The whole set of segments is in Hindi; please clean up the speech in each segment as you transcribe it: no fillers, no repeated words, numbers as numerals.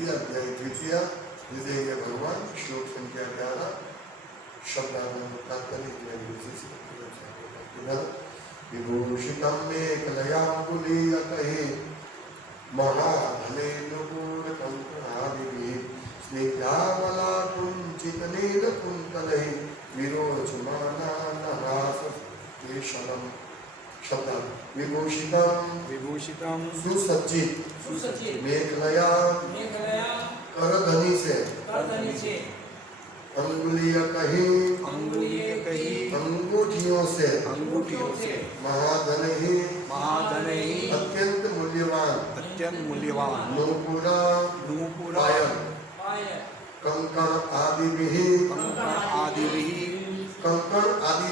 द्वितीय अध्याय द्वितीय विधेय भगवान श्लोक संख्या 11 शब्दार्थ विभूषितम में कलयाकुलीयकहे महाधने नुपूरकंकणादिभिः स्निग्धामला कुञ्चितनेन कुन्तलैः विरोचमाना नहासकेशलम् शब्दार्थ विभूषितम सुसज्जित मेखलया करधनी से अंगूठियों से महाधन ही अत्यंत मूल्यवान नूपुरा पायल कंकण आदि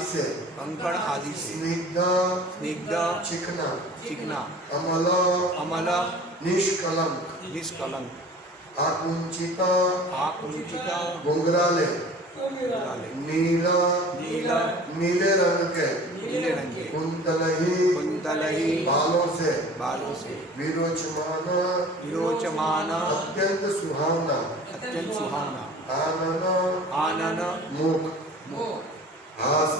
से स्निग्ध चिकना अमला निष्कलंक आकुंचिता घुंघराले नीले रंग के कुंतलही बालों से विरोचमाना अत्यंत सुहावना आनन मुख हास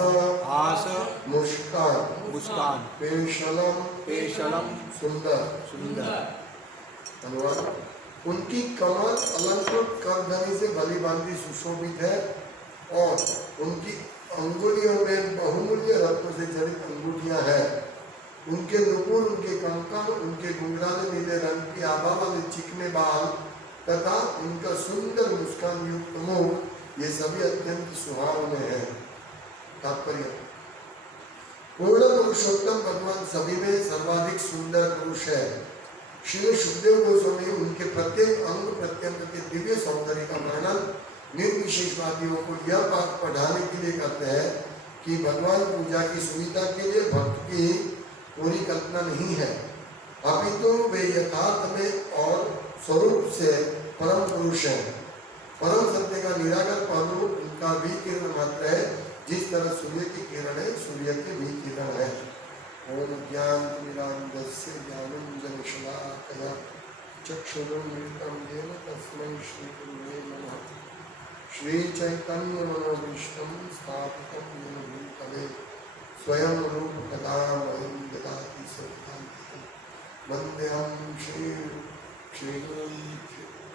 मुस्कान पेशलम सुंदर अनुवाद उनकी कमर अलंकृत करधनी से भली भांति सुशोभित है और उनकी अंगुलियों में बहुमूल्य रत्नों से जड़ित अंगूठियां हैं। उनके नुपुर, उनके कंकण, उनके घुंघराले नीले रंग की आभा वाले चिकने बाल तथा उनका सुंदर मुस्कान युक्त मुख, ये सभी अत्यंत सुहावने हैं। तात्पर्य पूर्ण पुरुषोत्तम भगवान सभी में सर्वाधिक सुंदर पुरुष है। श्री सुखदेव गोस्वामी उनके प्रत्येक अंग प्रत्यंग के दिव्य सौंदर्य का वर्णन निर्विशेषवादियों को यह बात पढ़ाने के लिए करते हैं कि भगवान पूजा की सुविधा के लिए भक्त की पूरी कल्पना नहीं है, अपितु वे यथार्थ में और स्वरूप से परम पुरुष हैं। परम सत्य का निराकार पहलू उनका भी किरण मात्र है, जिस तरह सूर्य की किरण है, सूर्य के भी किरण है। ओम ज्ञानतिमिरान्धस्य ज्ञानञ्जनशलाकया चक्षुरुन्मिलितं येन तस्मै श्रीगुरुवे नमः। श्रीचैतन्यमनोभीष्टं स्थापितं येन भूतले स्वयं रूपकदा मह्यं ददाति स्वपदान्तिकं। वन्देऽहं श्रीगुरुं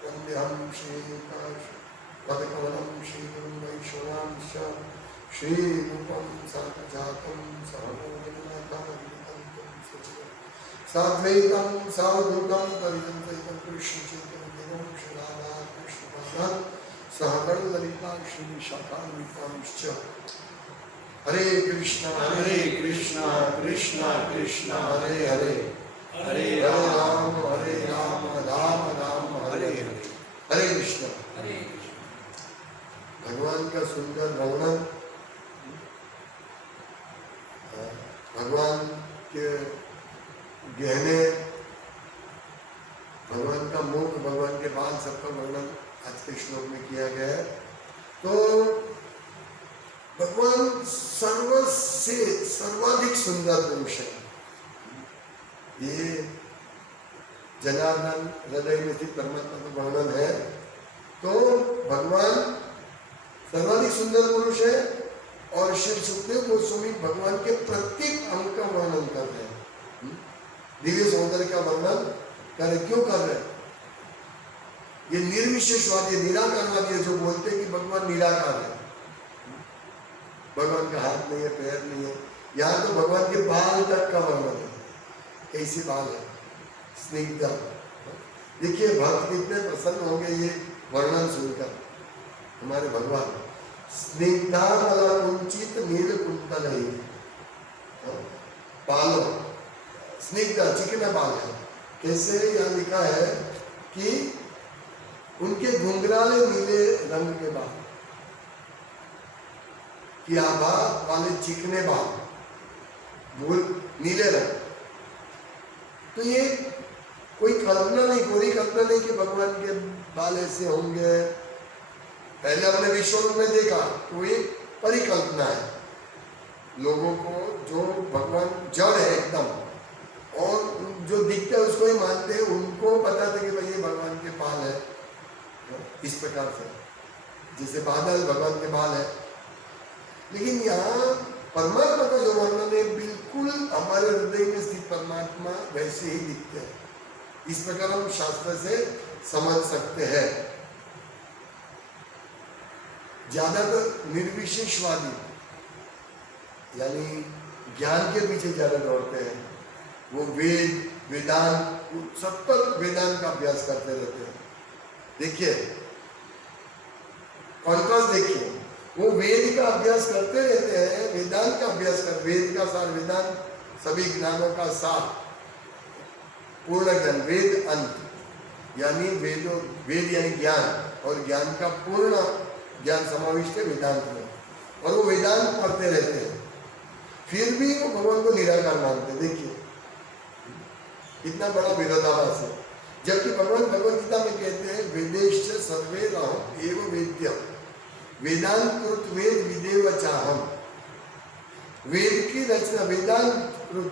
वन्देऽहं श्रीपदकमलं श्रीगुरुं वैष्णवांश्च श्रीरूपं साग्रजातं साद्वैतं सावधूतं परिजनसहितं कृष्णचैतन्यदेवं श्रीराधाकृष्णपादान् सहगणललिता श्रीशाखान्वितांश्च। हरे कृष्णा कृष्णा कृष्णा हरे हरे, हरे राम राम राम हरे हरे। हरे कृष्णा। भगवान का सुंदर वर्णन, भगवान के गहने, भगवान का मुख, भगवान के बाल, सबका वर्णन आज के श्लोक में किया गया है। तो भगवान सर्वाधिक सुंदर पुरुष है। ये जनार्दन हृदय में स्थित परमात्मा का वर्णन है। तो भगवान सर्वाधिक सुंदर पुरुष है और श्री सुखदेव गोस्वामी भगवान के प्रत्येक अंग का वर्णन कर रहे हैं, दिव्य सौंदर्य का वर्णन कर रहे। क्यों कर रहे हैं? ये निर्विशेषवादी, निराकारवादी जो बोलते हैं कि भगवान निराकार है, भगवान का हाथ नहीं है, पैर नहीं है। यहाँ तो भगवान के बाल तक का वर्णन है। कैसे बाल है? स्निग्ध। देखिए भक्त कितने प्रसन्न होंगे ये वर्णन सुनकर। हमारे भगवान स्निग्धामलकुंचित नीलकुंतलैः बालों, स्निग्ध चिकना बाल है। कैसे? यहाँ लिखा है कि उनके घुंघराले नीले रंग के बाल की आभा वाले चिकने बाल, भूल नीले रंग। तो ये कोई कल्पना नहीं, पूरी कल्पना नहीं कि भगवान के बाल ऐसे होंगे। पहले हमने विश्व में देखा तो ये परिकल्पना है। लोगों को जो भगवान जड़ है एकदम, और जो दिखते हैं उसको ही मानते हैं, उनको पता था कि भाई ये भगवान के बाल है, इस प्रकार से, जैसे बादल भगवान के बाल है। लेकिन यहाँ परमात्मा का जो वर्णन है बिल्कुल हमारे हृदय में स्थित परमात्मा वैसे ही दिखते हैं। इस प्रकार हम शास्त्र से समझ सकते हैं। ज्यादातर निर्विशेषवादी यानी ज्ञान के पीछे ज्यादा दौड़ते हैं। वो वेद वेदांत सतत वेदांत का अभ्यास करते रहते हैं। देखिए कॉन्ट्रास्ट देखिए, वो वेद का अभ्यास करते रहते हैं, वेदांत का अभ्यास कर, वेद का सार वेदांत सभी ज्ञानों का सार पूर्ण ज्ञान, वेद अंत यानी वेद यानी ज्ञान और ज्ञान का पूर्ण ज्ञान समाविष्ट है वेदांत में, और वो वेदांत पढ़ते रहते हैं, फिर भी वो भगवान को निराकार मानते हैं। देखिए कितना बड़ा विरोधाभास है। जबकि भगवान भगवद गीता में कहते हैं वेदेश्च सर्वे राम एव वेद्यम वेदांत कृत वेद विदेव चाहम। वेद की रचना वेदांत कृत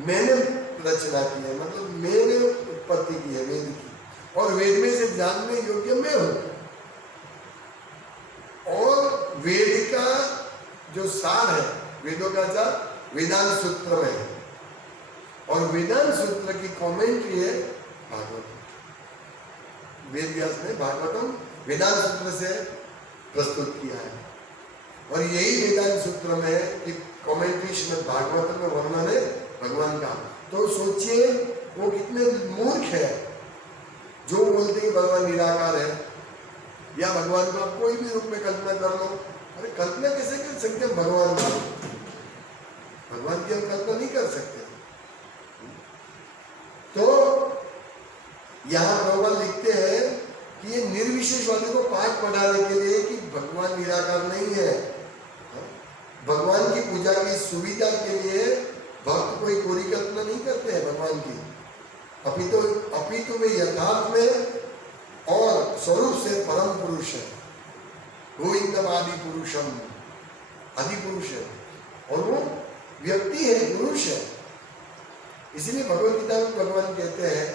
मैंने रचना की है, मतलब मैंने उत्पत्ति की है वेद की, और वेद में से जानने योग्य मैं हूं। और वेद का जो सार है, वेदों का सार वेदांत सूत्र में है, और वेदांत सूत्र की कमेंट्री है भागवतम। वेद व्यास ने भागवतम वेदांत सूत्र से प्रस्तुत किया है, और यही वेदांत सूत्र में है कि कमेंट्री श्रीमद् भागवतम में वर्णन है भगवान का। तो सोचिए वो कितने मूर्ख है जो बोलते हैं भगवान निराकार है, या भगवान को आप कोई भी रूप में कल्पना कर लो। अरे कल्पना कैसे कर सकते हैं भगवान का? भगवान की हम कल्पना नहीं कर सकते। तो यहाँ प्रभुपाद लिखते हैं कि ये निर्विशेषवादी को पाठ पढ़ाने के लिए कि भगवान निराकार नहीं है, भगवान की पूजा की सुविधा के लिए भक्त कोई कोरी कल्पना नहीं करते हैं भगवान की, अपितु वे यथार्थ में और स्वरूप से परम पुरुष है, गोविंदम आदि पुरुषम, आदि पुरुष है, और वो व्यक्ति है, पुरुष है। इसीलिए भगवद गीता में भगवान कहते हैं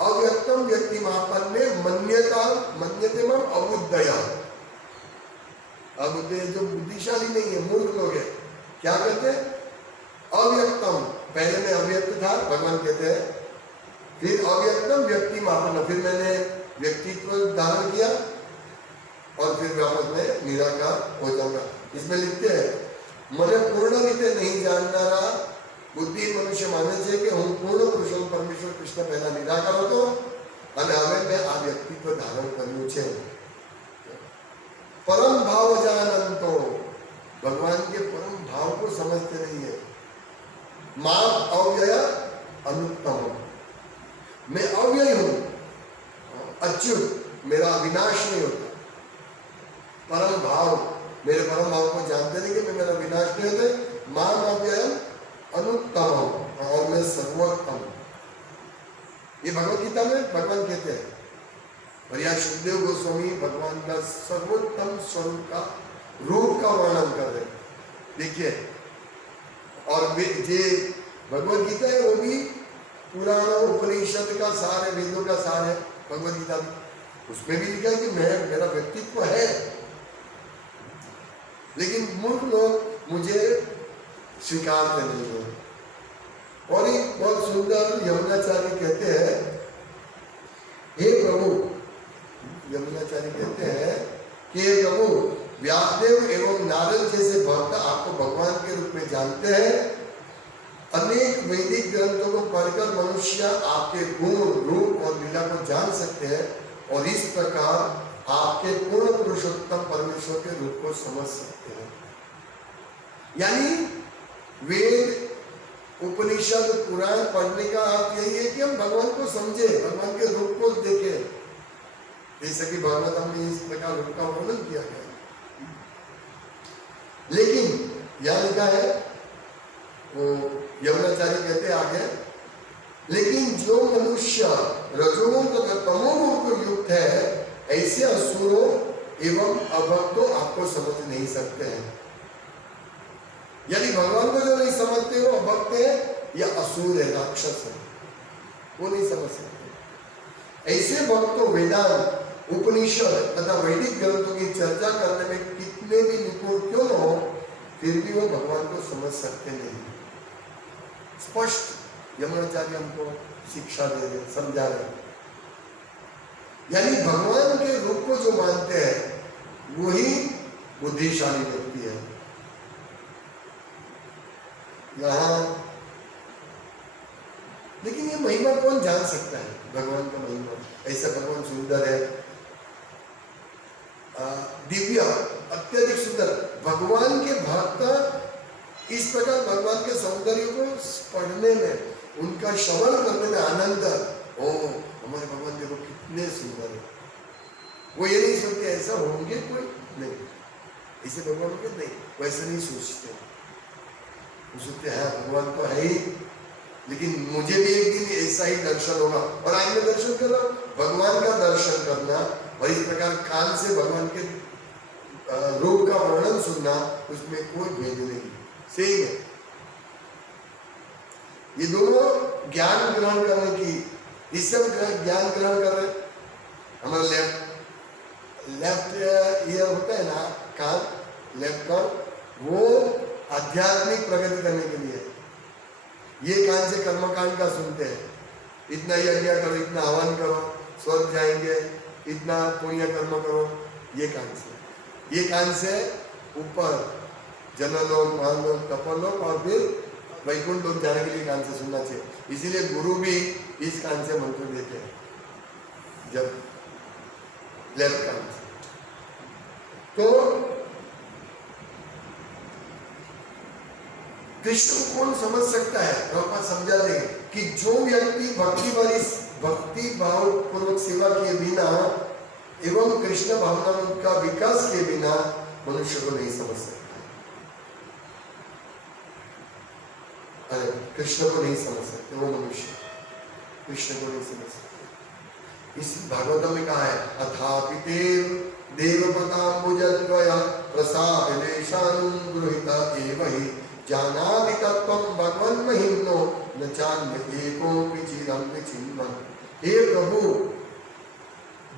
अव्यक्तम व्यक्ति महापन्ने मन्यता मन्यते मम अबुद्धया। अबुद्धय जो बुद्धिशाली नहीं है, मूर्ख लोग है, क्या कहते हैं? अव्यक्तम, पहले में अव्यक्त था भगवान कहते हैं, फिर अव्यक्तम व्यक्ति महापन्न, फिर मैंने व्यक्तित्व धारण किया, और फिर वापस में निराकार हो जाऊंगा। इसमें लिखते हैं મને પૂર્ણ રીતે નહીં જાણનારા બુદ્ધિ મનુષ્ય માને છે કે હું પૂર્ણ પુરુષોત્તમ પરમેશ્વર કૃષ્ણ પહેલા નિરાકાર હતો અને હવે મેં આ વ્યક્તિત્વ ધારણ કર્યું છે। परम भाव जानंतो, भगवान के परम भाव को समझते नहीं है। मां अव्यय अनुत्तम, मैं अव्यय हूं, अच्युत, मेरा विनाश नहीं होता। परम भाव, मेरे परम भाव को जानते नहीं कि मैं मेरा विनाश नहीं होते। मां अव्यय अनुत्तम, और मैं सर्वोत्तम। ये भगवत गीता में भगवान कहते हैं, और यहाँ सुखदेव गोस्वामी भगवान का सर्वोत्तम स्वरूप का रूप का वर्णन कर रहे। देखिए, और जे भगवत गीता है वो भी पुराण उपनिषद का सार है, वेदों का सार है भगवत गीता में। उसमें भी लिखा है कि मेरा व्यक्तित्व है, लेकिन मूर्ख लोग मुझे स्वीकारते नहीं है। और एक बहुत सुंदर यमुनाचार्य कहते हैं, हे प्रभु, यमुनाचार्य कहते हैं कि हे प्रभु, व्यासदेव एवं नारद जैसे भक्त आपको भगवान के रूप में जानते हैं। अनेक वैदिक ग्रंथों को पढ़कर मनुष्य आपके गुण, रूप और लीला को जान सकते हैं, और इस प्रकार आपके पूर्ण पुरुषोत्तम परमेश्वर के रूप को समझ सकते हैं। यानी वेद, उपनिषद, पुराण पढ़ने का अर्थ यही है कि हम भगवान को समझे, भगवान के रूप को देखें, जैसे कि भागवतम में इस प्रकार रूप का वर्णन किया गया। लेकिन यह लिखा है, वो यमुनाचार्य कहते हैं आगे, लेकिन जो मनुष्य रजोगुण तथा तमोगुण को युक्त है, ऐसे असुरों एवं अभक्तों आपको समझ नहीं सकते हैं। यानी भगवान को जो नहीं समझते हो अभक्त है या असुर है, राक्षस है, वो नहीं समझ सकते। ऐसे भक्तों वेदांत उपनिषद तथा वैदिक ग्रंथों की चर्चा करने में कितने भी निपुण क्यों न हो, फिर भी वो भगवान को समझ सकते नहीं। स्पष्ट यमुनाचार्य हमको शिक्षा दे रहे, समझा रहे। यानी भगवान के रूप को जो मानते हैं वही बुद्धिशाली व्यक्ति है। यहाँ लेकिन ये महिमा कौन जान सकता है, भगवान का महिमा? ऐसा भगवान सुंदर है, दिव्य, अत्यधिक सुंदर। भगवान के भक्त इस प्रकार भगवान के सौंदर्य को पढ़ने में, उनका श्रवण करने में आनंद, ओ हमारे भगवान देखो कितने सुंदर है। वो ये नहीं सोचते ऐसा होंगे कोई, नहीं ऐसे भगवान के नहीं, वैसे नहीं सोचते। वो सोचते हैं भगवान तो है ही, लेकिन मुझे भी एक दिन ऐसा ही दर्शन होगा। और आज मैं दर्शन कर रहा हूँ, भगवान का दर्शन करना और इस प्रकार कान से भगवान के रूप का वर्णन सुनना, उसमें कोई भेद नहीं, सेम है। ये दोनों ज्ञान ग्रहण करने की, इससे हम ज्ञान ग्रहण कर रहे हैं। हमारा लेफ्ट ईयर होता है ना, कान, लेफ्ट कान, वो आध्यात्मिक प्रगति करने के लिए। ये कान से कर्मकांड का सुनते हैं, इतना यज्ञ करो, इतना हवन करो, स्वर्ग जाएंगे, इतना पुण्य कर्म करो, ये कान से। ये कान से ऊपर जनलोक, महालोक, तपोलोक और फिर वैकुंठ लोक जाने के लिए कान से सुनना चाहिए। इसीलिए गुरु भी इस कान से मंत्र देते हैं, जब लेफ्ट कान से। तो कृष्ण को कौन समझ सकता है? प्रभुपाद समझा देंगे कि जो व्यक्ति भक्ति भाव पूर्वक सेवा किए बिना एवं कृष्ण भावना का विकास किए बिना मनुष्य को नहीं समझ सकता। अरे कृष्ण को नहीं समझ सकते, वो मनुष्य कृष्ण को नहीं समझ सकते। इस भागवतम में कहा है, अथापि देवपदाम्बुजद्वय प्रसादेशानुगृहीत एव हि जानाति तत्त्वं भगवन् महिम्नो न चान्य एकोऽपि चिरं विचिन्वन्। हे प्रभु,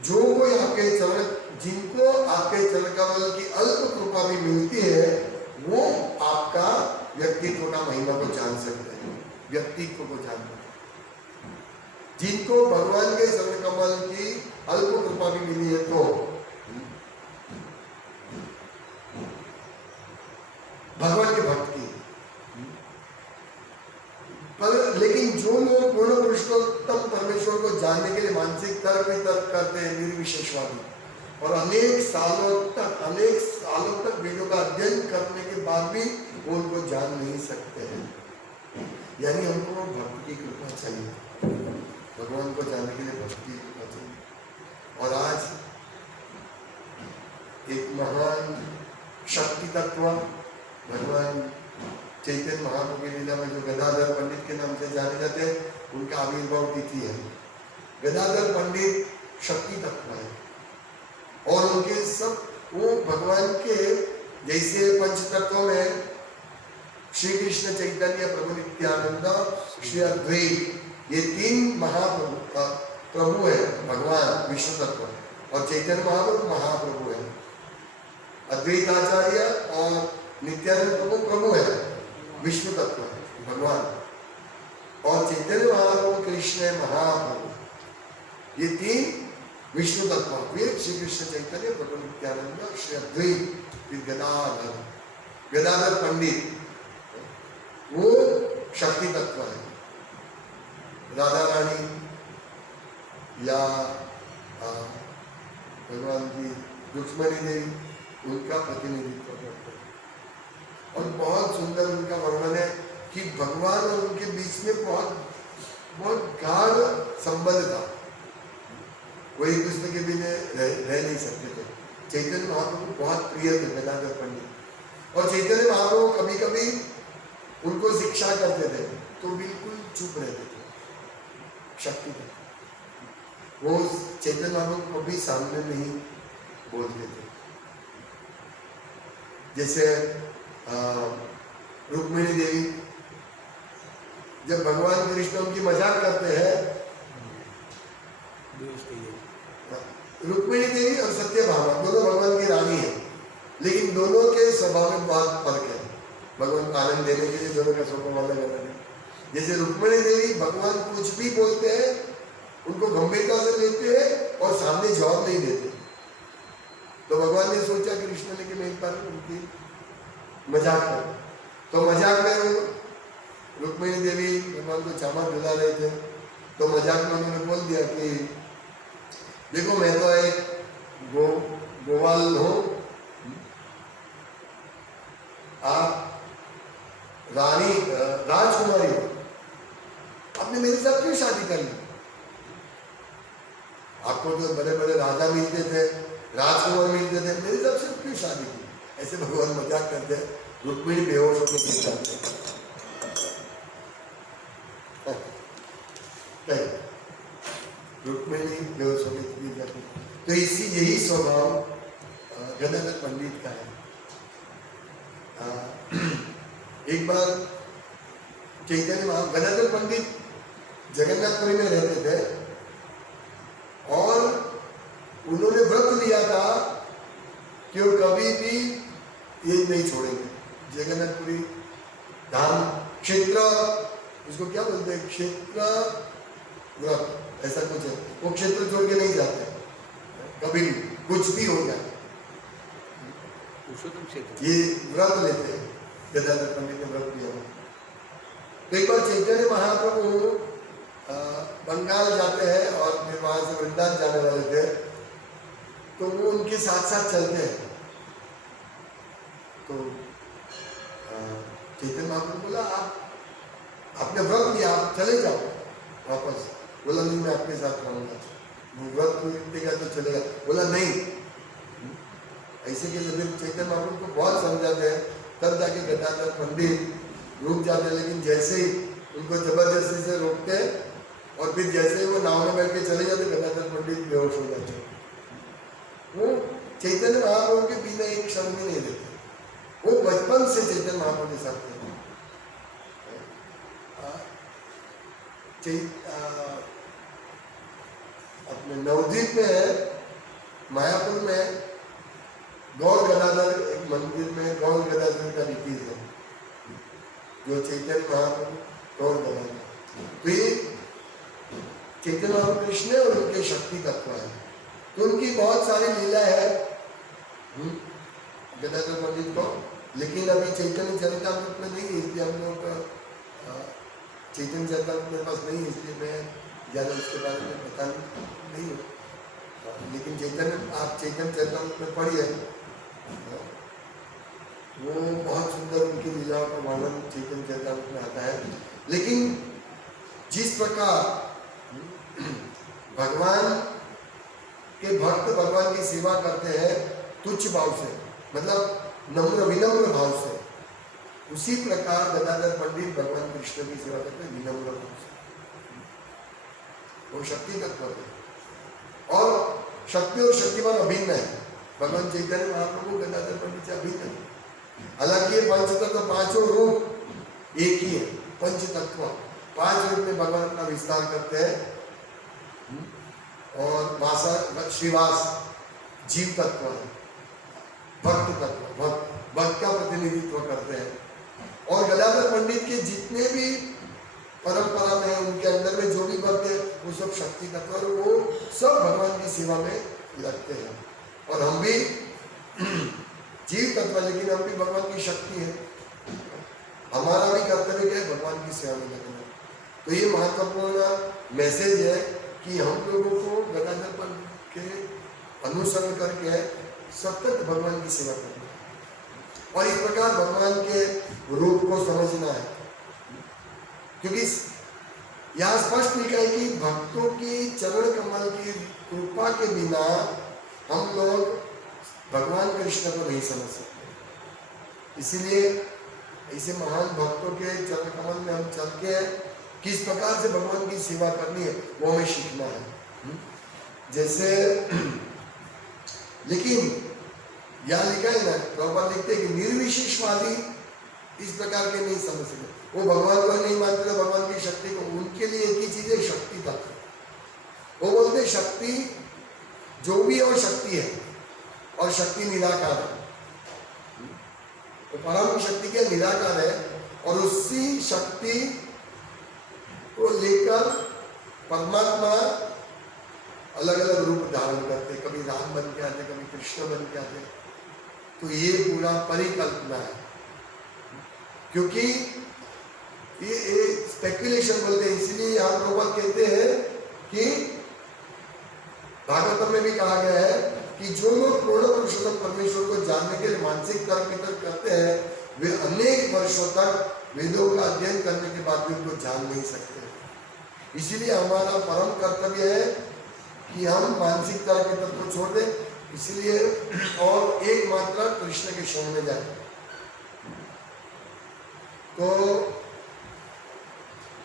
जो कोई आपके चरण, जिनको आपके चरण कमल की अल्प कृपा भी मिलती है, वो आपका व्यक्तित्व का महिमा को जान सकते हैं, व्यक्तित्व को जानते हैं। जिनको भगवान के चरण कमल की अल्प कृपा भी मिली है, तो भगवान के भक्त की। पर लेकिन जो लोग पूर्ण पुरुषोत्तम परमेश्वर को जानने के लिए मानसिक तर्क वितर्क करते हैं, निर्विशेषवादी, और अनेक सालों तक वेदों का अध्ययन करने के बाद भी वो उनको जान नहीं सकते हैं। यानी हमको भक्ति की कृपा चाहिए, भगवान को जानने के लिए भक्ति की कृपा चाहिए। और आज एक महान शक्ति तत्व भगवान चैतन्य महाप्रभु की लीला में जो गदाधर पंडित के नाम से जाने जाते हैं, उनका आविर्भाव तिथि है। गदाधर पंडित शक्ति तत्व है और उनके सब वो भगवान के जैसे पंच तत्वों में श्री कृष्ण चैतन्य, प्रभु नित्यानंद, श्री अद्वैत, ये तीन महाप्रभु प्रभु है। भगवान विष्णु तत्व और चैतन्य महाप्रभु महाप्रभु है। अद्वैताचार्य और नित्यानंद प्रभु प्रभु है, विष्णु तत्व है भगवान, और चैतन्य महाप्रभु कृष्ण है महाप्रभु। ये तीन विष्णु तत्व, वे श्री कृष्ण चैतन्य, प्रभु नित्यानंद, श्री अद्वैत, गदाधर पंडित, वो शक्ति तत्व है। राधा रानी या भगवान की रुक्मणी देवी, उनका प्रतिनिधित्व करते हैं। और बहुत सुंदर उनका वर्णन है कि भगवान और उनके बीच में बहुत गाढ़ संबंध था। वो एक दूसरे के बिना रह नहीं सकते थे। चैतन्य महाप्रभु बहुत प्रिय थे गदाधर पंडित, और चैतन्य महाप्रभु कभी कभी उनको शिक्षा करते थे तो बिल्कुल चुप रहते थे। शक्ति थे वो, चैतन्य महाप्रभु कभी सामने नहीं बोलते थे। जैसे रुक्मिणी देवी, जब भगवान कृष्ण उनकी मजाक करते हैं, रुक्मिणी देवी और सत्यभामा दोनों भगवान की रानी है, लेकिन दोनों के स्वभाव में बहुत फर्क है। भगवान को आनंद देने के लिए दोनों का स्वभाव अलग अलग है। जैसे रुक्मिणी देवी भगवान कुछ भी बोलते हैं उनको गंभीरता से लेते हैं और सामने जवाब नहीं देते। तो भगवान ने सोचा कृष्ण ने कि मैं एक बार उनकी मजाक कर, तो मजाक में रुक्मिणी देवी भगवान को चामर दिला रहे थे, तो मजाक में उन्होंने बोल दिया कि देखो मैं तो एक गोवाल हूँ, आप रानी राजकुमारी हो, आपने मेरे साथ क्यों शादी कर ली? आपको तो बड़े बड़े राजा मिलते थे, राजकुमार मिलते थे, मेरे साथ सिर्फ क्यों शादी की? ऐसे भगवान मजाक करते हैं। रुक्मिणी बेहोश होकर गिर जाते हैं। रुक्मिणी बेहोश होकर गिर जाते हैं। तो यही स्वभाव गदाधर पंडित का है। एक बार चैतन्य गदाधर पंडित जगन्नाथपुरी में रहते थे और उन्होंने व्रत लिया था कि वो कभी भी ये नहीं छोड़ेंगे। जगन्नाथपुरी धाम क्षेत्र, उसको क्या बोलते हैं, क्षेत्र व्रत ऐसा कुछ है, वो क्षेत्र छोड़ के नहीं जाते कभी भी, कुछ भी हो जाए। ये व्रत लेते हैं, गदाधर पंडित ने व्रत लिया। तो एक बार चैतन्य महाप्रभु बंगाल जाते हैं और फिर वहां से वृंदावन जाने वाले थे, तो वो उनके साथ साथ चलते हैं। तो चैतन्य महाप्रभु बोला आपने व्रत लिया, आप चले जाओ वापस। बोला नहीं, मैं आपके साथ रहूंगा, वो व्रत टूटेगा तो चलेगा। बोला नहीं, ऐसे के फिर चैतन्य महाप्रभु को बहुत समझाते हैं, तब जाके गदाधर पंडित रुक जाते हैं। लेकिन जैसे ही उनको जबरदस्ती से रोकते हैं और फिर जैसे ही वो नाव में बैठ के चले जाते, गदाधर पंडित बेहोश हो जाते हैं। वो चैतन्य महाप्रभु के बिना एक क्षण भी नहीं देते। वो बचपन से चैतन्य महाप्रभु के साथ थे। अपने नवद्वीप में है, मायापुर में गौर गदाधर एक मंदिर में गौर गदाधर का रिपीज है, जो चैतन्य महाप्रभु गौर गदाधर। तो ये चैतन्य महाप्रभु कृष्ण और उनके शक्ति तत्व है। तो उनकी बहुत सारी लीला है गदाधर पंडित को, लेकिन अभी चैतन्य चरितामृत में नहीं है, इसलिए हम लोग चैतन्य चरितामृत मेरे पास नहीं है, इसलिए मैं ज़्यादा उसके बारे में पता नहीं हो। लेकिन चैतन्य आप चैतन्य चरितामृत में पढ़िए, वो बहुत सुंदर उनकी लीलाओं का वर्णन चैतन्य चरितामृत में आता है। लेकिन जिस प्रकार भगवान के भक्त भगवान की सेवा करते हैं तुच्छ भाव से, मतलब नम्र विनम्र भाव से, उसी प्रकार गदाधर पंडित भगवान कृष्ण की सेवा करते हैं विनम्र भाव से। वो शक्ति तत्व है और शक्ति और शक्तिमान अभिन्न है। भगवान चैतन्य महाप्रभु गदाधर पंडित से अभिन्न है। हालांकि ये पंच तत्व पांचों रूप एक ही है। पंच तत्व 5 रूप में भगवान अपना विस्तार करते हैं और भाषा श्रीवास जीव तत्व है, भक्त तत्व भक्त का प्रतिनिधित्व करते हैं। और गदाधर पंडित के जितने भी परंपरा में उनके अंदर में जो भी भक्त है वो सब शक्ति तत्व और वो सब भगवान की सेवा में लगते हैं। और हम भी जीव तत्व, लेकिन हम भी भगवान की शक्ति है। हमारा भी कर्तव्य है भगवान की सेवा में लगना। तो ये महत्वपूर्ण मैसेज है कि हम लोगों को गदाधर पंडित के अनुसरण करके सतत भगवान की सेवा करना है और इस प्रकार भगवान के रूप को समझना है। क्योंकि यहाँ स्पष्ट लिखा है कि भक्तों की चरण कमल की कृपा के बिना हम लोग भगवान कृष्ण को नहीं समझ सकते। इसीलिए ऐसे महान भक्तों के चरण कमल में हम चल के किस प्रकार से भगवान की सेवा करनी है वो हमें सीखना है। जैसे लेकिन यहाँ लिखा है ना, प्रभुपाद लिखते हैं कि निर्विशेषवादी इस प्रकार के नहीं समझ सकते। वो भगवान को नहीं मानते तो भगवान की शक्ति को, उनके लिए एक ही चीज है शक्ति तत्व। वो बोलते शक्ति जो भी है वो शक्ति है, और शक्ति निराकार है। तो परम शक्ति क्या निराकार है, और उसी शक्ति को लेकर परमात्मा अलग अलग रूप धारण करते, कभी राम बन के आते, कभी कृष्ण बन के आते। तो ये पूरा परिकल्पना है, क्योंकि ये स्पेकुलेशन बोलते हैं। इसलिए यहाँ प्रभुपाद कहते हैं कि भागवतम में भी कहा गया है कि जो लोग पूर्ण पुरुषोत्तम परमेश्वर को जानने के लिए मानसिक तर्क वितर्क करते हैं, वे अनेक वर्षों तक वेदों का अध्ययन करने के बाद भी उनको जान नहीं सकते। इसीलिए हमारा परम कर्तव्य है कि हम मानसिक तर्क वितर्क को छोड़ दें, इसलिए और एकमात्र कृष्ण के शरण में जाए। तो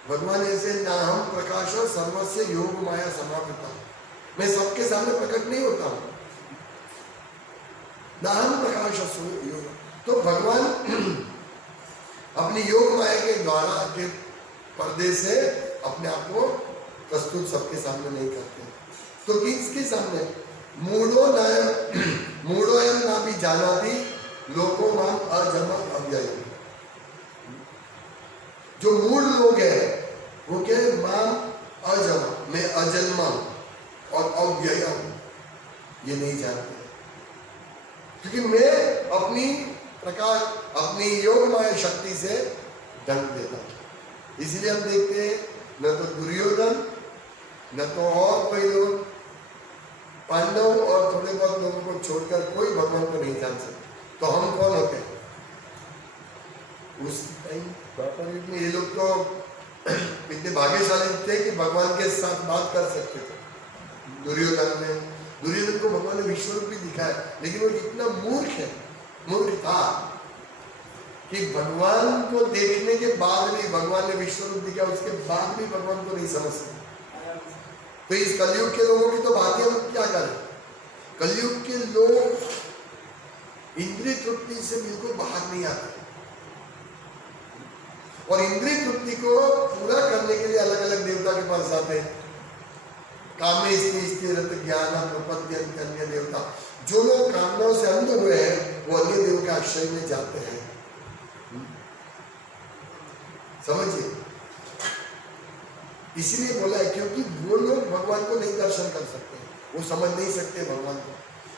भगवान ऐसे ना हम प्रकाश सर्वस्य योग माया समावृता, मैं सबके सामने प्रकट नहीं होता हूं, ना हम प्रकाश योग। तो भगवान अपनी योग माया के द्वारा के पर्दे से अपने आप को प्रस्तुत सबके सामने नहीं करते। तो किसके सामने? मूढ़ोयम ना भी जाना थी लोगों माम अजन्म अव्यय। जो मूढ़ लोग हैं वो क्या है? माम अजन्म, मैं अजन्मा और अव्यय हूं, ये नहीं जानते, क्योंकि मैं अपनी प्रकाश, अपनी योग माया शक्ति से दंड देता हूं। इसलिए हम देखते हैं न तो दुर्योधन, न तो और कोई लोग, पांडव और थोड़े बहुत लोगों को छोड़कर कोई भगवान को नहीं जान सकते। तो हम कौन होते हैं? उस टाइम में ये लोग तो इतने भाग्यशाली थे कि भगवान के साथ बात कर सकते थे। दुर्योधन को भगवान ने विश्व रूप भी दिखाया, लेकिन वो इतना मूर्ख था कि भगवान को देखने के बाद भी, भगवान ने विश्व रूप दिखाया उसके बाद भी भगवान को नहीं समझ सके। तो इस कलयुग के लोगों की तो बात ही हम क्या करें? कलयुग के लोग इंद्रिय तृप्ति से बिल्कुल बाहर नहीं आते, और इंद्रिय तृप्ति को पूरा करने के लिए अलग अलग देवता के पास जाते हैं। कामे स्थिरत ज्ञान प्रपद्यन्ते अन्य देवता। जो लोग कामनाओं से अंध हुए हैं वो अन्य देव के आश्रय में जाते हैं। समझिए, इसलिए बोला है क्योंकि वो लोग भगवान को नहीं दर्शन कर सकते, वो समझ नहीं सकते भगवान को,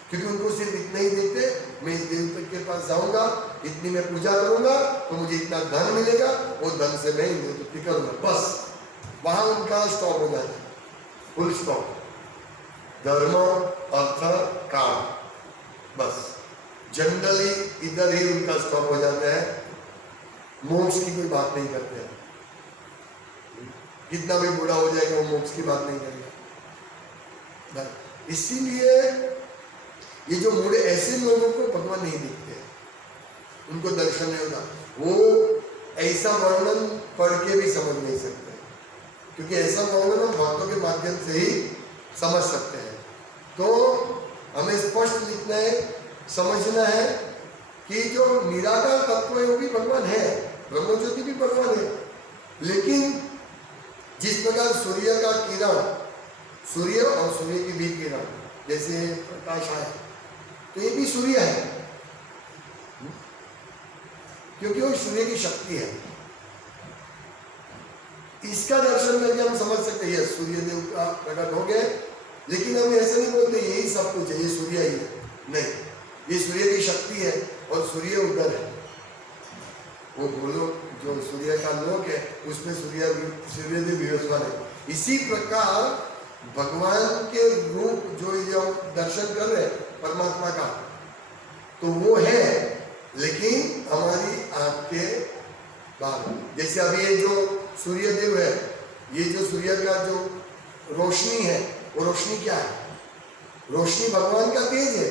क्योंकि उनको सिर्फ इतना ही देखते, मैं इस देवता के पास जाऊंगा, इतनी मैं पूजा करूंगा तो मुझे इतना धन मिलेगा, वो धन से मैं इंद्रिय तृप्ति करूंगा, बस वहां उनका स्टॉप हो जाता है, फुल स्टॉप। धर्म अर्थ काम, बस जनरली इधर ही उनका स्टॉप हो जाता है। मोक्ष की कोई बात नहीं करते हैं, कितना भी बूढ़ा हो जाएगा वो मोक्ष की बात नहीं करेगा। इसीलिए ये जो मूढ़े ऐसे लोगों को भगवान नहीं दिखते, उनको दर्शन नहीं होता, वो ऐसा वर्णन पढ़ के भी समझ नहीं सकते, क्योंकि ऐसा वर्णन हम भक्तों के माध्यम से ही समझ सकते हैं। तो हमें स्पष्ट लिखना है, समझना है कि जो निराकार तत्व है वो भी भगवान है, ब्रह्म ज्योति भी भगवान है। लेकिन जिस प्रकार सूर्य का किरण, सूर्य और सूर्य की भी किरण जैसे प्रकाश आया, तो ये भी सूर्य है, क्योंकि वो सूर्य की शक्ति है। इसका दर्शन करके हम समझ सकते हैं सूर्य देव का प्रकट हो गए, लेकिन हम ऐसे नहीं बोलते यही सब कुछ है, ये सूर्य ही है, नहीं, ये सूर्य की शक्ति है और सूर्य उधर है। वो बोलो जो सूर्य का लोक है उसमें सूर्यदेव विराजमान है। इसी प्रकार भगवान के रूप जो दर्शन कर रहे परमात्मा का, तो वो है, लेकिन हमारी आंख के बाहर। जैसे अभी ये जो सूर्यदेव है, ये जो सूर्य का जो रोशनी है, वो रोशनी क्या है? रोशनी भगवान का तेज है,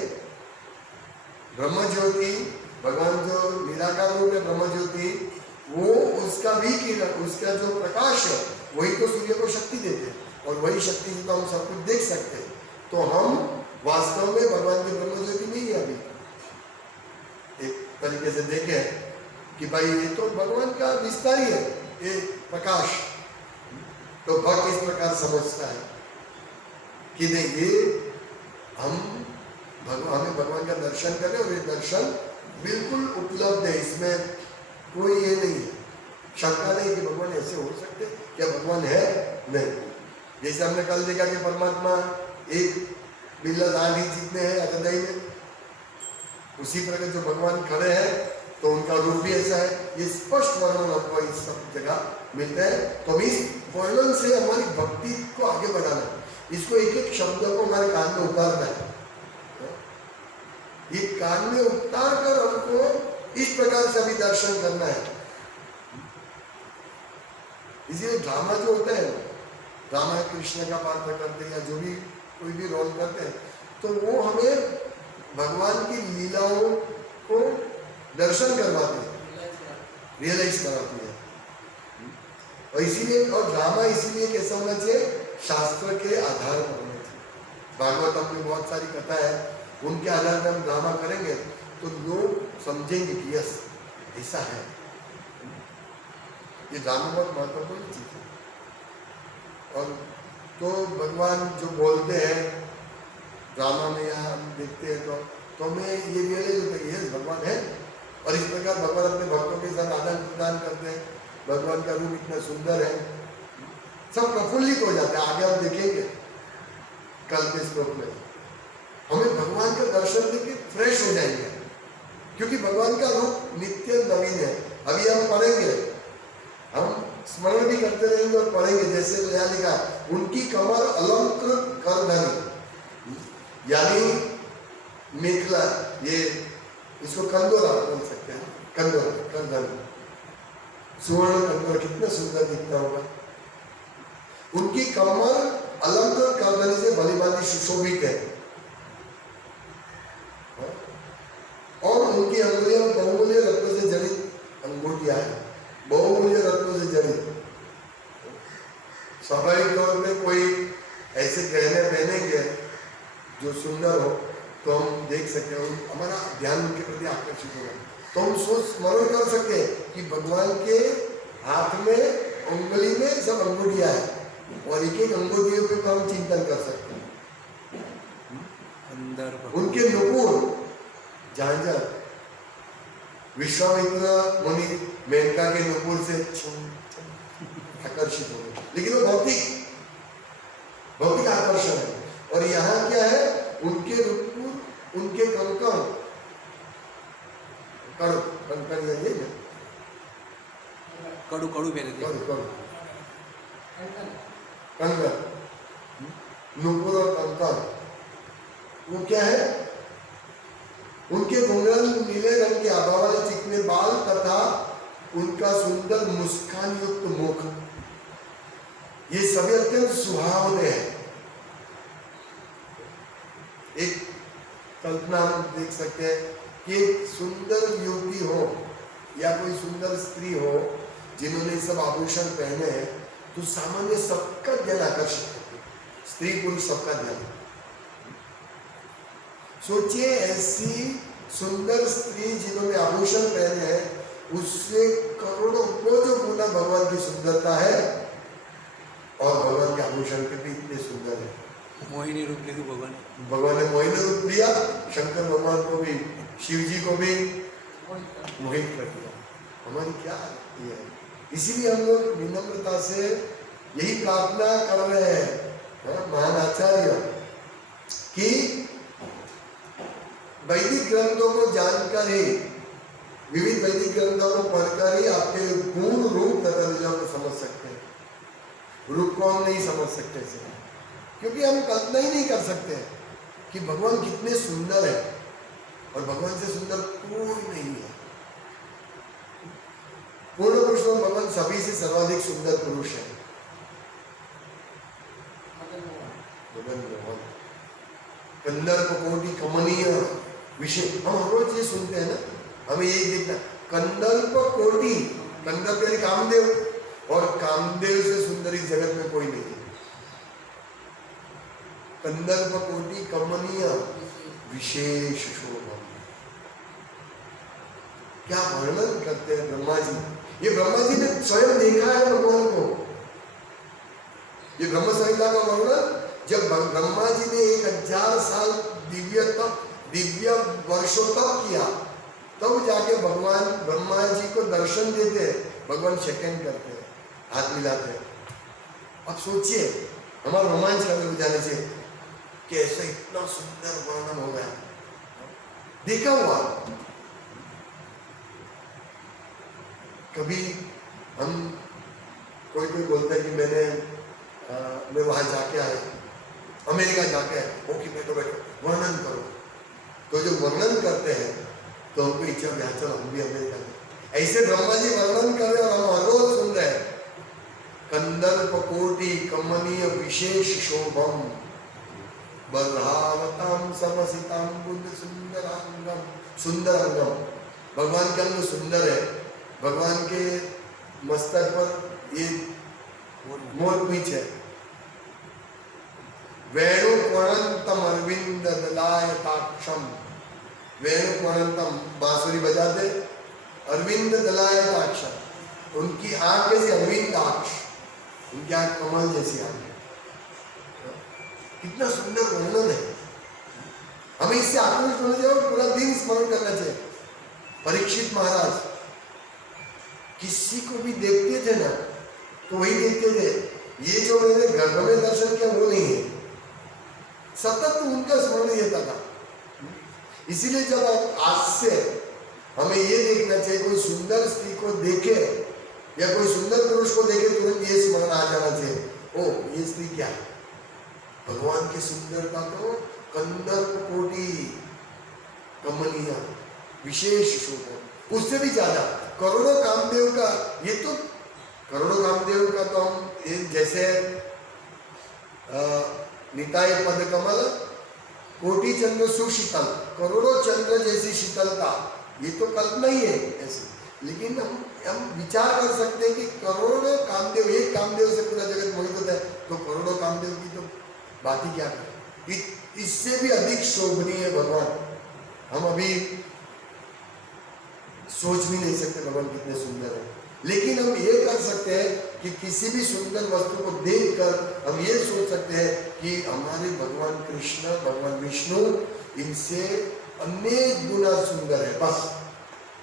ब्रह्म ज्योति, भगवान जो निराकार रूप है ब्रह्म ज्योति, वो उसका भी किरण, उसका जो प्रकाश है वही तो सूर्य को शक्ति देते हैं, और वही शक्ति से तो हम सब कुछ देख सकते हैं। तो हम वास्तव में भगवान के ब्रह्म ज्योति नहीं है। अभी एक तरीके से देखें कि भाई ये तो भगवान का विस्तार ही है, ये प्रकाश। तो भक्त इस प्रकार समझता है कि नहीं, ये दर्शन करें, और ये दर्शन बिल्कुल उपलब्ध है, इसमें कोई ये नहीं है, शंका नहीं कि भगवान ऐसे हो सकते, क्या भगवान है? नहीं। जैसे हमने कल देखा कि परमात्मा एक बिल्ला दान ही जितने हैं हृदय में, उसी प्रकार जो भगवान खड़े हैं तो उनका रूप भी ऐसा है। ये स्पष्ट वर्णन आपको इस सब जगह मिलता है। तो इस वर्णन से हमारी भक्ति को आगे बढ़ाना है, इसको एक एक शब्द को हमारे कान में उतारना है। ये कान में उतार कर हमको इस प्रकार से अभी दर्शन करना है। इसीलिए ड्रामा जो होता है, ड्रामा कृष्ण का पात्र करते हैं या जो भी कोई भी रोल करते हैं, तो वो हमें भगवान की लीलाओं को दर्शन करवाते हैं, रियलाइज कराती है। और इसीलिए, और ड्रामा इसीलिए कैसा होना चाहिए? शास्त्र के आधार पर होना चाहिए। भागवत में बहुत सारी कथा है, उनके आधार पर हम ड्रामा करेंगे तो लोग समझेंगे कि यस ऐसा है। ये ड्रामा बहुत महत्वपूर्ण चीज है। और तो भगवान जो बोलते हैं ड्रामा में या हम देखते हैं तो हमें ये रियलाइज होता है कि यस भगवान है। और इस प्रकार भगवान अपने भक्तों के साथ आदान प्रदान करते हैं। भगवान का रूप इतना सुंदर है, सब प्रफुल्लित हो जाते हैं। आगे हम देखेंगे कल के श्लोक में हमें भगवान का दर्शन देके फ्रेश हो जाएंगे, क्योंकि भगवान का रूप नित्य नवीन है। अभी हम पढ़ेंगे, हम स्मरण भी करते रहेंगे और पढ़ेंगे। जैसे यहाँ लिखा, उनकी कमर अलंकृत करधनी, यानी मेखला, ये इसको कंदोरा बोल सकते हैं, कंदोरा करधनी, सुवर्ण कंदोरा, कितना सुंदर दिखता होगा। उनकी कमर अलंकृत करधनी से भली भांति सुशोभित है, और उनकी अंगुलियां बहुमूल्य रत्नों से जड़ित अंगूठियां हैं, बहुमूल्य रत्नों से जड़ित। स्वाभाविक तौर पे कोई ऐसे गहने पहनेंगे जो सुंदर हो तो हम देख सकते हैं, हमारा ध्यान उनके प्रति आकर्षित होगा। तो हम सोच स्मरण कर सकते हैं कि भगवान के हाथ में उंगली में सब अंगूठियां हैं, और एक एक अंगूठियों पे हम चिंतन कर सकते हैं। उनके नुपुर झांझर, विश्वामित्र मुनि मेनका के नुपुर से आकर्षित हो गए, लेकिन वो भौतिक आकर्षण है। और यहाँ क्या है? उनके नुपुर, उनके कंकण, कंकण ये ना, कड़ू कड़ू पहने थे, कंगन, नुपुर और कंकण, वो क्या है? उनके घुंघराले नीले रंग के आभा वाले चिकने बाल तथा उनका सुंदर मुस्कान युक्त मुख, ये सभी अत्यंत सुहावने हैं। एक कल्पना हम देख सकते हैं कि एक सुंदर युवती हो या कोई सुंदर स्त्री हो जिन्होंने सब आभूषण पहने हैं, तो सामान्य सबका ध्यान आकर्षित करते, स्त्री पुरुष सबका ध्यान। सोचिए ऐसी सुंदर स्त्री जिन्होंने आभूषण पहने हैं, उससे करोड़ों जो गुना भगवान की सुंदरता है, और भगवान के आभूषण के भी इतने सुंदर है। मोहिनी रूप ले भगवान ने मोहिनी रूप लिया, शंकर भगवान को भी, शिव जी को भी मोहित कर दिया। हमारी क्या है? इसीलिए हम लोग विनम्रता से यही प्रार्थना कर रहे हैं महान आचार्य कि वैदिक ग्रंथों को जानकर ही, विविध वैदिक ग्रंथों को पढ़कर ही आपके गुण रूप तथा लीला को समझ सकते हैं। रूप को हम नहीं समझ सकते से, क्योंकि हम कल्पना ही नहीं कर सकते कि भगवान कितने सुंदर है, और भगवान से सुंदर कोई नहीं है। पूर्ण पुरुषोत्तम भगवान सभी से सर्वाधिक सुंदर पुरुष है। कंदर्प कोटि कमनीय विषय, हम हर रोज ये सुनते हैं ना, हमें यही देखना, कंदर्प कोटि, कंदर्प यानी कामदेव, और कामदेव से सुंदर इस जगत में कोई नहीं है। कंदर्प कोटि कमनीय विशेष शोभा, क्या वर्णन करते हैं ब्रह्मा जी। ये ब्रह्मा जी ने स्वयं देखा है भगवान को। ये ब्रह्म संहिता का वर्णन, जब ब्रह्मा जी ने 1000 साल दिव्य तप दिव्य वर्षों तब किया, तब जाके भगवान ब्रह्मा जी को दर्शन देते हैं, भगवान सेकंड करते हैं, हाथ मिलाते हैं। अब सोचिए हमारा रोमांच खत्म हो जाने से कैसे इतना सुंदर वर्णन हो रहा है, देखा हुआ। कभी हम कोई बोलता है कि मैं वहां जाके आया, अमेरिका जाके आया, ओके बैठो बैठो वर्णन करो। तो जो वर्णन करते हैं तो हमको इच्छा भी, चलो हम भी अमेरिका जाए। ऐसे ब्रह्मा जी वर्णन कर रहे और हम हर रोज सुन रहे हैं। कंदर्प कोटि कमनीय विशेष शोभम बर्हावताम समसिताम बुद्ध सुंदरांगम, सुंदर अंगम। भगवान के अंग सुंदर है, भगवान के मस्तक पर ये मोर पीछ है। वेणुक्वणंतम अरविंद दलायताक्षम, वेणुक्वणंतम बांसुरी बजाते, अरविंद दलायताक्षम, उनकी आंख कैसी अरविंद आंख, उनकी आंख कमल जैसी आंख। कितना सुंदर वर्णन है, हमें इससे आत्मविश्वास होना चाहिए और पूरा दिन स्मरण करना चाहिए। परीक्षित महाराज किसी को भी देखते थे ना तो वही देखते थे, ये जो मैंने गर्भ में दर्शन किया वो नहीं है, सतत उनका स्मरण रहता था। इसीलिए जब आज से हमें ये देखना चाहिए, कोई सुंदर स्त्री को देखे या कोई सुंदर पुरुष को देखे तुरंत ये स्मरण आ जाना चाहिए, ओ ये स्त्री क्या है। भगवान की सुंदरता तो कंदर्प कोटि कमनीय विशेष शोभ, उससे भी ज्यादा करोड़ों कामदेव का, ये तो करोड़ों कामदेव का तो हम जैसे निताय पद कमल कोटि चंद्र सुशीतल, करोड़ों चंद्र जैसी शीतलता, ये तो कल्पना ही है ऐसी। लेकिन हम विचार कर सकते हैं कि करोड़ों कामदेव, एक कामदेव से पूरा जगत मोहित होता है, तो करोड़ों कामदेव की तो बात ही क्या करें। इससे भी अधिक शोभनीय है भगवान, हम अभी सोच भी नहीं सकते भगवान कितने सुंदर है। लेकिन हम ये कर सकते हैं कि किसी भी सुंदर वस्तु को देखकर हम ये सोच सकते हैं कि हमारे भगवान कृष्ण, भगवान विष्णु इनसे अनेक गुना सुंदर है, बस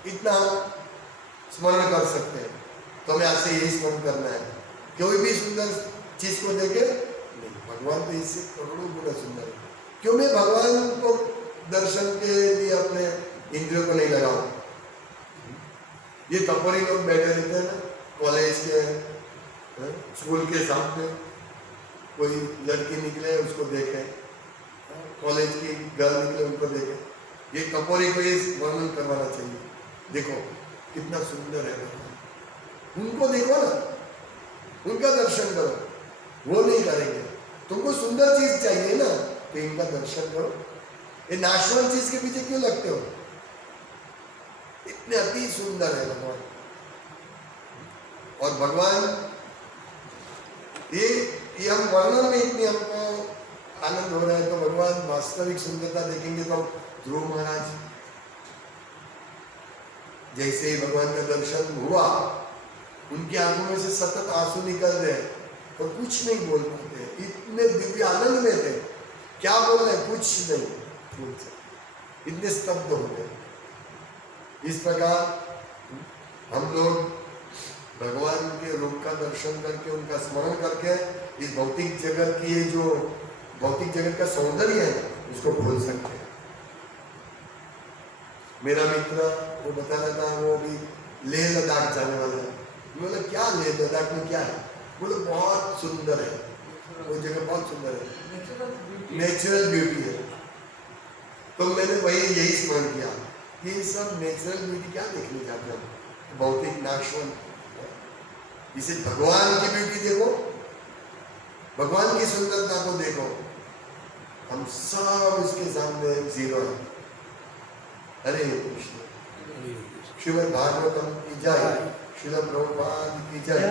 इतना हम स्मरण कर सकते हैं। तो हमें आज से यही स्मरण करना है, कोई भी सुंदर चीज को देखे नहीं, भगवान तो इससे करोड़ों गुना सुंदर है। क्यों मैं भगवान को दर्शन के लिए अपने इंद्रियों को नहीं लगाऊं। ये टपोरी लोग बैठे रहते हैं ना कॉलेज के, स्कूल के सामने कोई लड़की निकले उसको देखे, कॉलेज की गर्ल निकले उनको देखे, ये टपोरी को ये वर्णन करवाना चाहिए, देखो कितना सुंदर है भगवान, उनको देखो ना, उनका दर्शन करो। वो नहीं करेंगे, तुमको सुंदर चीज चाहिए ना तो इनका दर्शन करो। ये नाशवान चीज के पीछे क्यों लगते हो, इतने अति सुंदर है भगवान। और भगवान ये हम वर्णन में इतने हमको आनंद हो रहा है, तो भगवान वास्तविक सुंदरता देखेंगे तो ध्रुव महाराज जैसे ही भगवान का दर्शन हुआ, उनकी आंखों में से सतत आंसू निकल रहे और कुछ नहीं बोल पाते, इतने दिव्य आनंद में थे, क्या बोल रहे कुछ नहीं बोल सकते, इतने स्तब्ध हो गए। इस प्रकार हम लोग भगवान के रूप का दर्शन करके, उनका स्मरण करके इस भौतिक जगत की, ये जो भौतिक जगत का सौंदर्य है उसको भूल सकते हैं। मेरा मित्र वो बता रहा था, वो अभी लेह लद्दाख जाने वाला है। बोला क्या लेह लद्दाख में क्या है, बोले बहुत सुंदर है, वो जगह बहुत सुंदर है, नेचुरल ब्यूटी है। तो मैंने वही यही स्मरण किया, ये सब नेचुरल ब्यूटी क्या देखने जाते हैं, भौतिक नाशवन, इसे भगवान की ब्यूटी देखो, भगवान की सुंदरता को देखो। हम सब इसके सामने जीरो है। हरे कृष्ण। श्रीमद् भागवतम की जय, श्रील प्रभुपाद की जय।